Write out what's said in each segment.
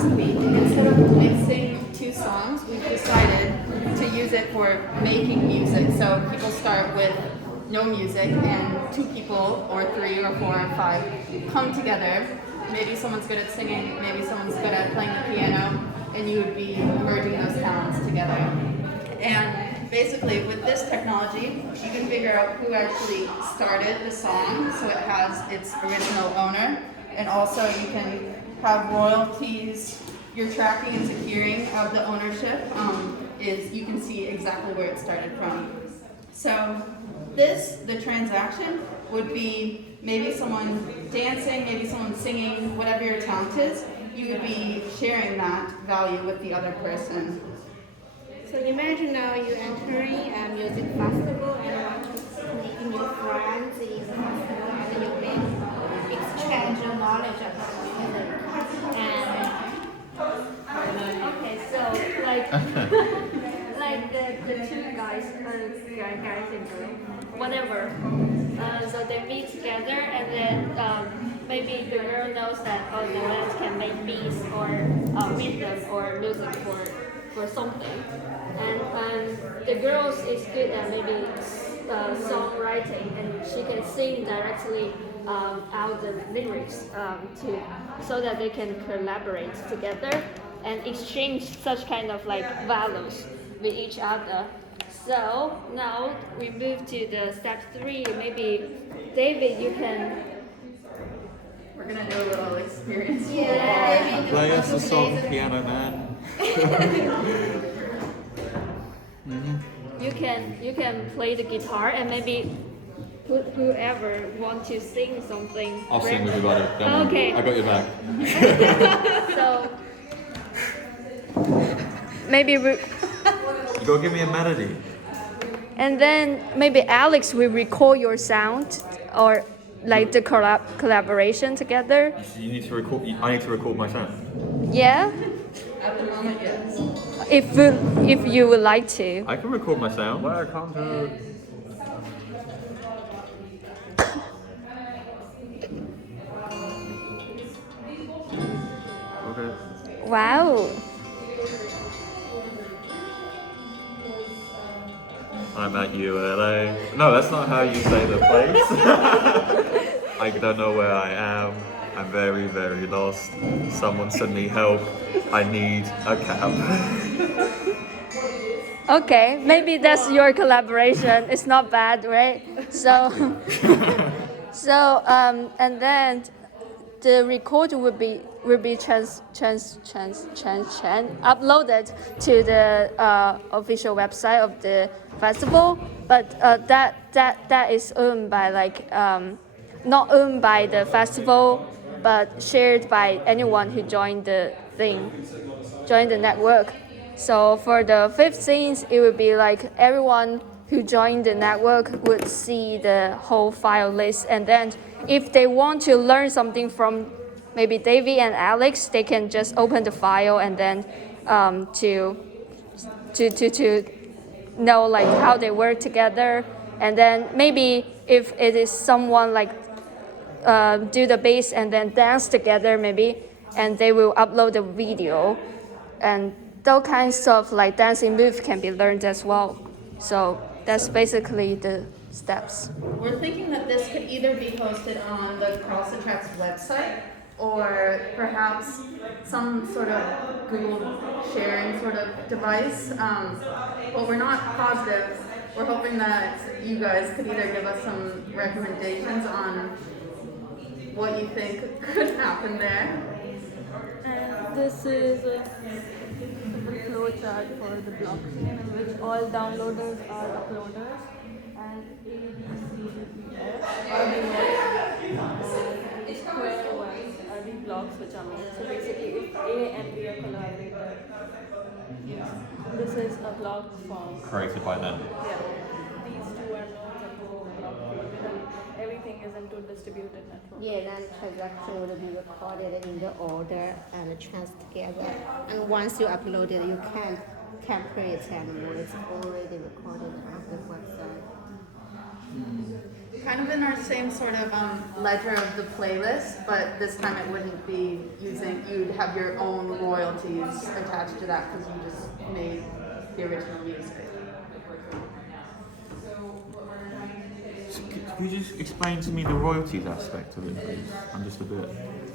last week, instead of mixing two songs, we've decided to use it for making music. So people start with no music, and two people, or three, or four, or five, come together. Maybe someone's good at singing, maybe someone's good at playing the piano, and you would be merging those talents together. And basically, with this technology, you can figure out who actually started the song, so it has its original owner, and also you can have royalties. Your tracking and securing of the ownership is you can see exactly where it started from. So the transaction would be maybe someone dancing, maybe someone singing, whatever your talent is, you would be sharing that value with the other person. So imagine now you're entering a music festival and you want to meet new friends in the festival and you make exchange of knowledge about music. And okay, so like the two guys and girl, whatever. So they meet together and then maybe the girl knows that the lads can make beats or rhythm or music for something. And the girl is good at maybe songwriting and she can sing directly out the lyrics so that they can collaborate together and exchange such kind of like values with each other. So now we move to the step 3. Maybe David, you can. We're gonna do a little experience. Yeah. Play us a song, Piano Man. You can play the guitar and maybe whoever want to sing something. I'll sing with you, buddy. Don't Okay. worry. I got your back. So maybe we. You gotta give me a melody. And then maybe Alex will record your sound or like the collaboration together. You need to record. I need to record my sound. Yeah. At the moment, yes. If you would like to. I can record my sound. Why I can't do it? Okay. Wow. I'm at ULA. No, that's not how you say the place. I don't know where I am. I'm very, very lost. Someone send me help. I need a cab. Okay, maybe that's your collaboration. It's not bad, right? So, and then the record will be uploaded to the official website of the festival. But that is owned by not owned by the festival, but shared by anyone who joined the network. So for the 5th scenes, it would be like everyone who joined the network would see the whole file list, and then if they want to learn something from maybe Davey and Alex, they can just open the file and then to know like how they work together, and then maybe if it is someone like do the bass and then dance together maybe, and they will upload the video, and those kinds of like dancing moves can be learned as well. So that's basically the steps. We're thinking that this could either be hosted on the Cross the Tracks website or perhaps some sort of Google sharing sort of device, but we're not positive. We're hoping that you guys could either give us some recommendations on what you think could happen there. And this is a flowchart for the blockchain in which all downloaders are uploaders and A, B, C, D, E, F are the nodes and square ones are the blocks which are made. So basically if A and B are collaborated, this is a block form. Created by them. Yeah. These two are nodes and both are block created and everything is into distributed network. Yeah, then transaction will be recorded in the order and transferred together. And once you upload it, you can't temporary it anymore. It's already recorded on the website. Kind of in our same sort of ledger of the playlist, but this time it wouldn't be using, you'd have your own royalties attached to that because you just made the original music. So could you just explain to me the royalties aspect of it, please? I'm just a bit.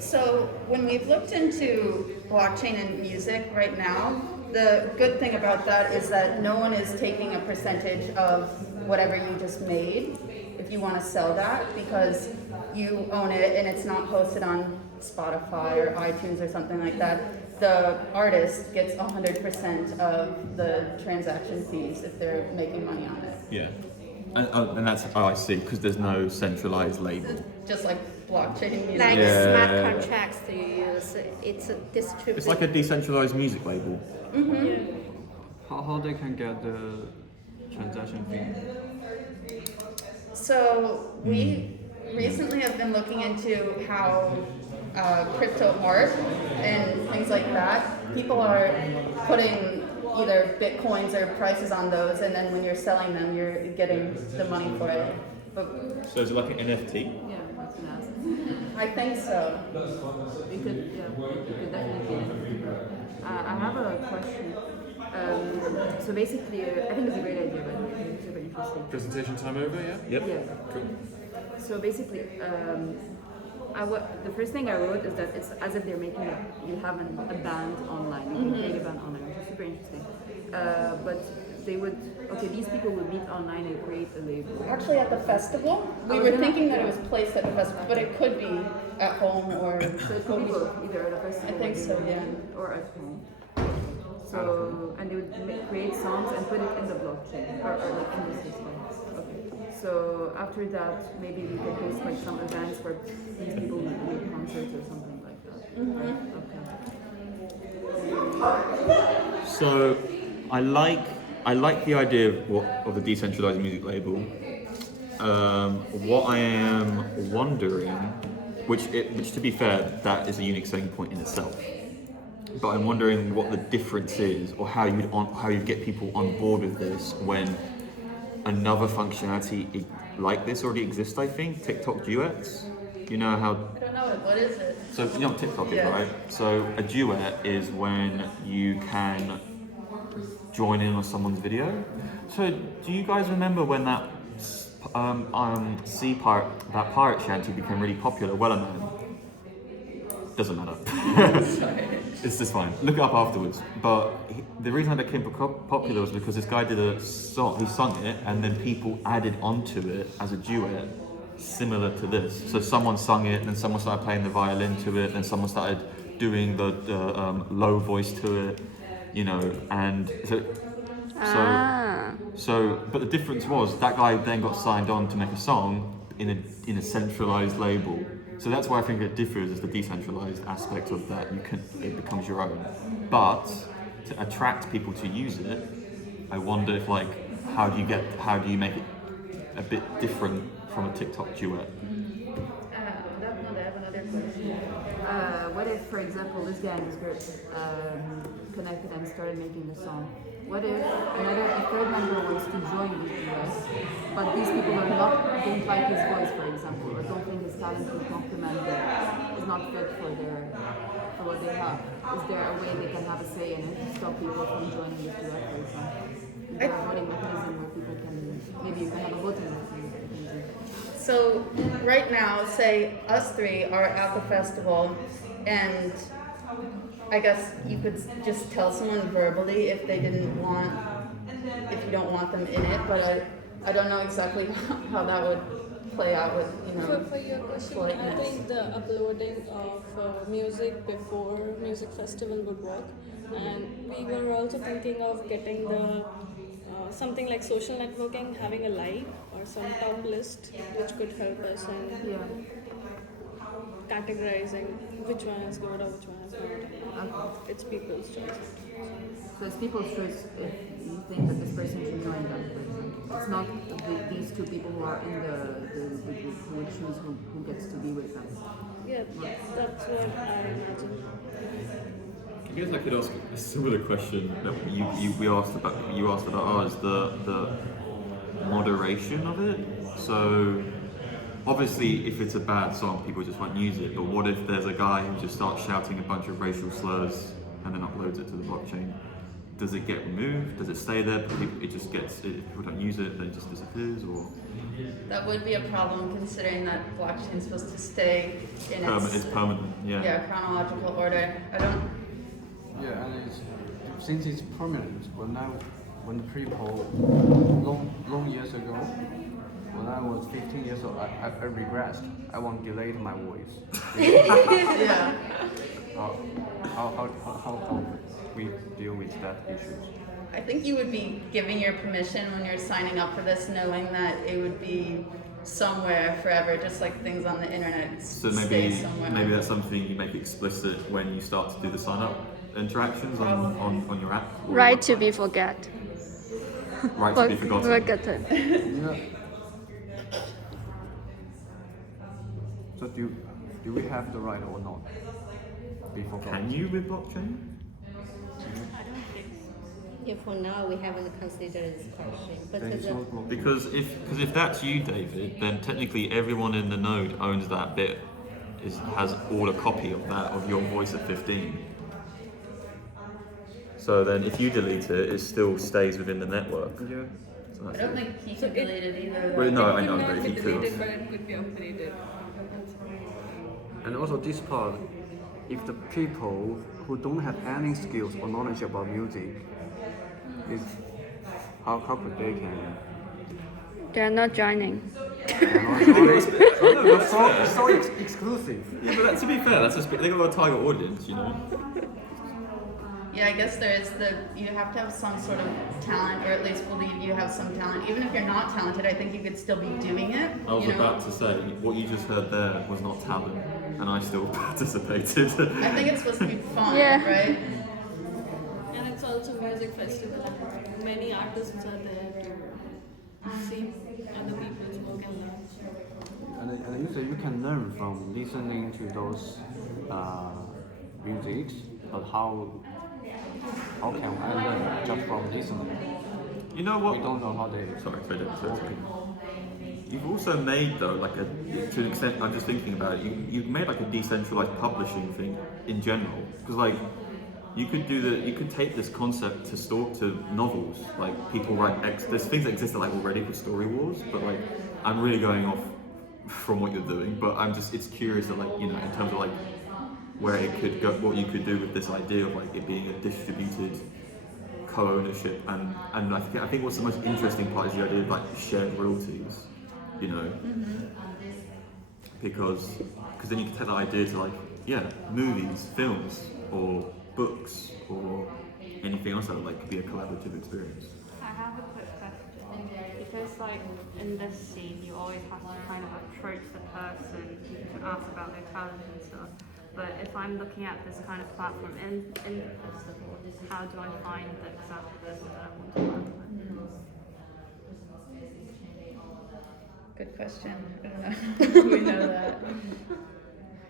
So when we've looked into blockchain and music right now, the good thing about that is that no one is taking a percentage of whatever you just made if you want to sell that because you own it and it's not posted on Spotify or iTunes or something like that. The artist gets 100% of the transaction fees if they're making money on it. Yeah. And that's, I see, because there's no centralized label. Just like blockchain music. Like Yeah. smart contracts you use, it's distributed. It's like a decentralized music label. How they can get the transaction fee? So we recently have been looking into how crypto art and things like that, people are putting either bitcoins or prices on those, and then when you're selling them, you're getting the money for it. But So is it like an NFT? Yeah, that's an ask. I think so. We could definitely get it. I have a question. So basically, I think it's a great idea, but I think it's super interesting. Presentation time over, yeah? Yep. Yeah. Cool. So basically, the first thing I wrote is that it's as if they're making you have a band online, you can create a band online, which is super interesting. But they would, these people would meet online and create a label. Actually, at the festival, we were thinking that it was placed at the festival, but it could be at home or. So it could be both, either at a festival I think so, yeah. or at home. So, and they would create songs and put it in the blockchain, or like in the system. Okay. So after that, maybe we could host like some events where these people would do concerts or something like that. Okay. So I like the idea of the decentralized music label. What I am wondering, which to be fair, that is a unique selling point in itself. But I'm wondering what the difference is, or how you get people on board with this when another functionality like this already exists. I think TikTok duets. You know how. I don't know, what is it? So you know what TikTok is, Yeah. right? So a duet is when you can join in on someone's video. So do you guys remember when that that pirate shanty became really popular? Well known. Doesn't matter. It's just fine. Look it up afterwards. But the reason that became popular was because this guy did a song. He sung it, and then people added onto it as a duet, similar to this. So someone sung it, then someone started playing the violin to it, then someone started doing the low voice to it. You know, and so. But the difference was that guy then got signed on to make a song in a centralized label. So that's why I think it differs as the decentralized aspect of that. It becomes your own. But to attract people to use it, I wonder if how do you make it a bit different from a TikTok duet? I have another question. What if, for example, this guy and this girl connected and started making the song? What if a third member wants to join the duet, but these people don't like his voice, for example, or don't think his talent will complement is not fit for what they have? Is there a way they can have a say in it to stop people from joining this duet, for example? Is there a voting mechanism where people maybe you can have a voting mechanism? So right now, say us three are at the festival, and I guess you could just tell someone verbally if you don't want them in it, but I don't know exactly how that would play out with, For your question, I politeness. think the uploading of music before music festival would work, and we were also thinking of getting the something like social networking, having a live or some top list which could help us in categorizing which one is good or which one is not. Okay. It's people's choice. So it's people's choice if you think that this person should join them, for example. It's not these two people who are in the group who would choose who gets to be with them. Yeah, that's what I imagine. I guess I could ask a similar question that you asked about ours, the moderation of it. So obviously, if it's a bad song, people just won't use it. But what if there's a guy who just starts shouting a bunch of racial slurs and then uploads it to the blockchain? Does it get removed? Does it stay there? It just gets. If people don't use it, then it just disappears, or That would be a problem considering that blockchain is supposed to stay in it's permanent. Yeah. chronological order. I don't. Yeah, and since it's permanent, when the people long years ago, when I was 15 years old, I regressed. I want to delete my voice. Yeah. How we deal with that issues? I think you would be giving your permission when you're signing up for this, knowing that it would be somewhere forever, just like things on the internet. So stay somewhere. maybe that's something you make explicit when you start to do the sign up interactions on your app. Or Right to be forget. Right to be forgotten. Forgotten. Yeah. So do we have the right or not? Before Can you with blockchain? Yeah, for now, we haven't considered this question. But then it's the, not blocked. Because if that's you, David, then technically everyone in the node owns that bit. Has all a copy of that of your voice at 15. So then, if you delete it, it still stays within the network. Yeah. So I that's don't it. think he can delete it either. Well, no, I It know, could but not he be could. deleted, but it could be updated. And also this part, if the people who don't have any skills or knowledge about music, is how could they can? They're not joining. So exclusive. Yeah, but to be fair, they got a target audience, you know. Yeah, I guess you have to have some sort of talent, or at least believe you have some talent. Even if you're not talented, I think you could still be doing it. I was about to say what you just heard there was not talent, and I still participated. I think it's supposed to be fun, Yeah. right? And it's also a music festival. Many artists are there to see other people's work and learn. And you can learn from listening to those music, but how can I learn just from listening? You know what? We don't know how they. Sorry. You've also made though, like to an extent, I'm just thinking about it. You've made like a decentralized publishing thing in general, because like you could take this concept to novels. Like people write there's things that exist like already for story wars, but like I'm really going off from what you're doing, but it's curious that like in terms of like where it could go, what you could do with this idea of like it being a distributed co-ownership, and I think what's the most interesting part is the idea of like shared royalties, because then you can take that idea to like movies, films, or books, or anything else that like could be a collaborative experience. I have a quick question. Because like in this scene, you always have to kind of approach the person to ask about their talent and stuff. But if I'm looking at this kind of platform in the festival, how do I find the exact person that I want to work with? Good question. I don't know. We know that.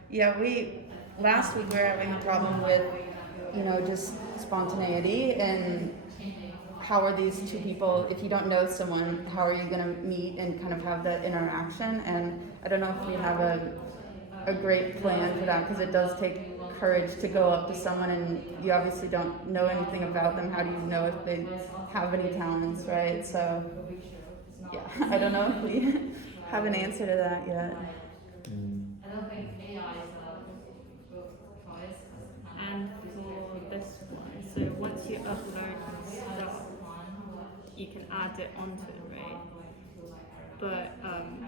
Yeah, last week we were having a problem with, just spontaneity, and how are these two people, if you don't know someone, how are you going to meet and kind of have that interaction? And I don't know if we have a great plan for that, because it does take courage to go up to someone and you obviously don't know anything about them. How do you know if they have any talents, right? So, yeah, I don't know if we have an answer to that yet. And for this one, so once you upload stuff, you can add it onto it, right? But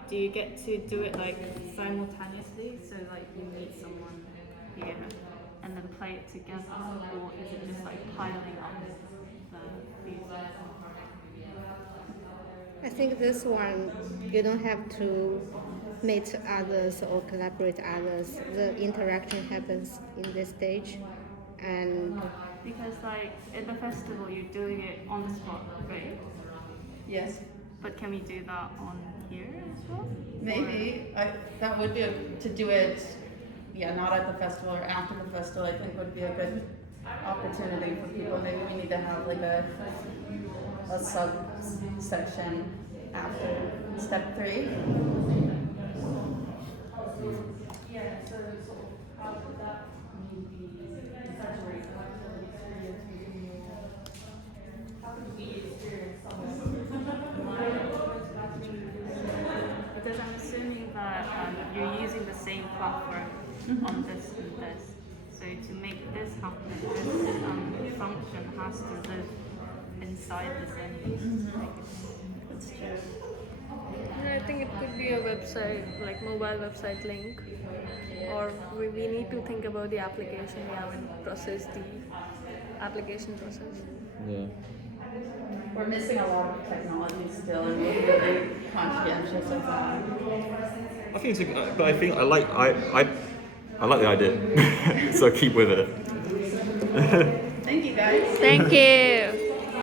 do you get to do it like simultaneously? So like you meet someone here and then play it together, or is it just like piling up the music? I think this one, you don't have to meet others or collaborate others. The interaction happens in this stage. And Because like in the festival, you're doing it on the spot, right? Yes, But can we do that on here as well? maybe. That would be to do it, not at the festival or after the festival, I think would be a good opportunity for people. Maybe we need to have like a subsection after step 3. Because I'm assuming that you're using the same platform on this and this. So to make this happen, this function has to live inside the same. That's true. And I think it could be a website, like mobile website link, or we need to think about the application. We haven't processed the application process. Yeah. We're missing a lot of technology still, and we're really conscientious of that. I think it's a, but I think I like the idea. So keep with it. Thank you guys. Thank you.